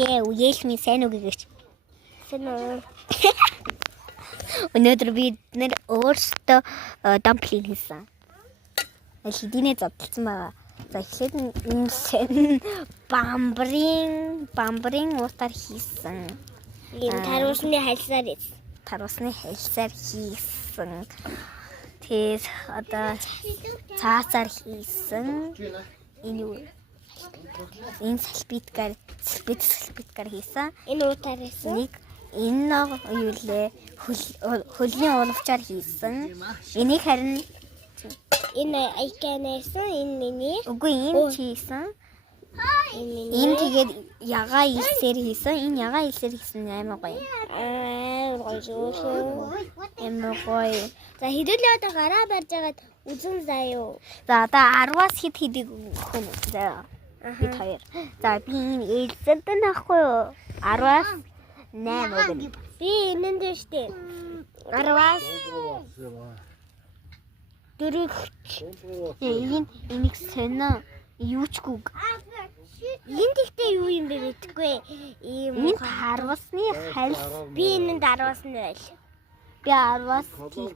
Үеэлмийн сайн уу гэж. Сайн уу? Өнөөдөр бид нэр өөрсдөө дамплинг хийсэн. Хэдийнэ зодтолсон байгаа. За эхлээд энэ сайн бамбарын уутаар хийсэн. Энэ тарусны хальсаар хийсэн. Тэгээс одоо цаасаар хийсэн. Энэ салбиткаар хийсэн. Энэ уутаар хийсэн. Энэ юу лээ хөлний уламжаар хийсэн. Энийг харин энэ айканайсан энэ миний. Үгүй энэ хийсэн. Энэ тэгээд ягаа илсээр хийсэн. Энэ ягаа илсээр хийсэн амар гоё. Амар гоё. За хэдүүлээ одоо гараа барьж агаад үзэн заяа. За одоо 10-аас хэд хэдийг өгөх нь заа. Бид хоёр. За би энэ илсэрдэн авахгүй юу? 10-аас 8 өгнө. Би энэнд дээ штэ. 10-аас 4. Энийг сонио юучгүй. Энд ихтэй юу юм бэ мэдэхгүй. Ийм 10-ны хальс. Би энэнд 10-аас нь байл. Би 10-аас тийх.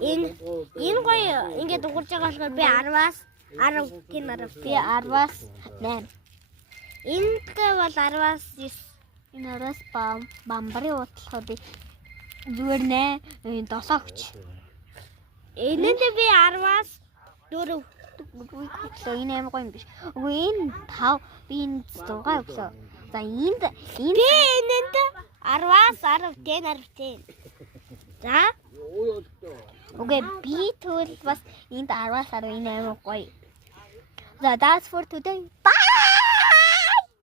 Энэ гоё ингээд угурж байгаа болохоор би 10-аас 10 тийм 10. Би 10-аас 8. Энэтэй бол 10-аас 9. Энэ 10-аас бамбарын уутлахаар би зүгээр нэ 7 өгч. Энэндээ би 10-аас 4. Энэ амар гоё юм биш. Үгүй энэ 5 би энэ 6 өгсөн. За энд би энэнд 10-аас 10 10. За. Үгүй би тэгвэл бас энд 10-аас 10 энэ амар гоё. За that's for today. Bye.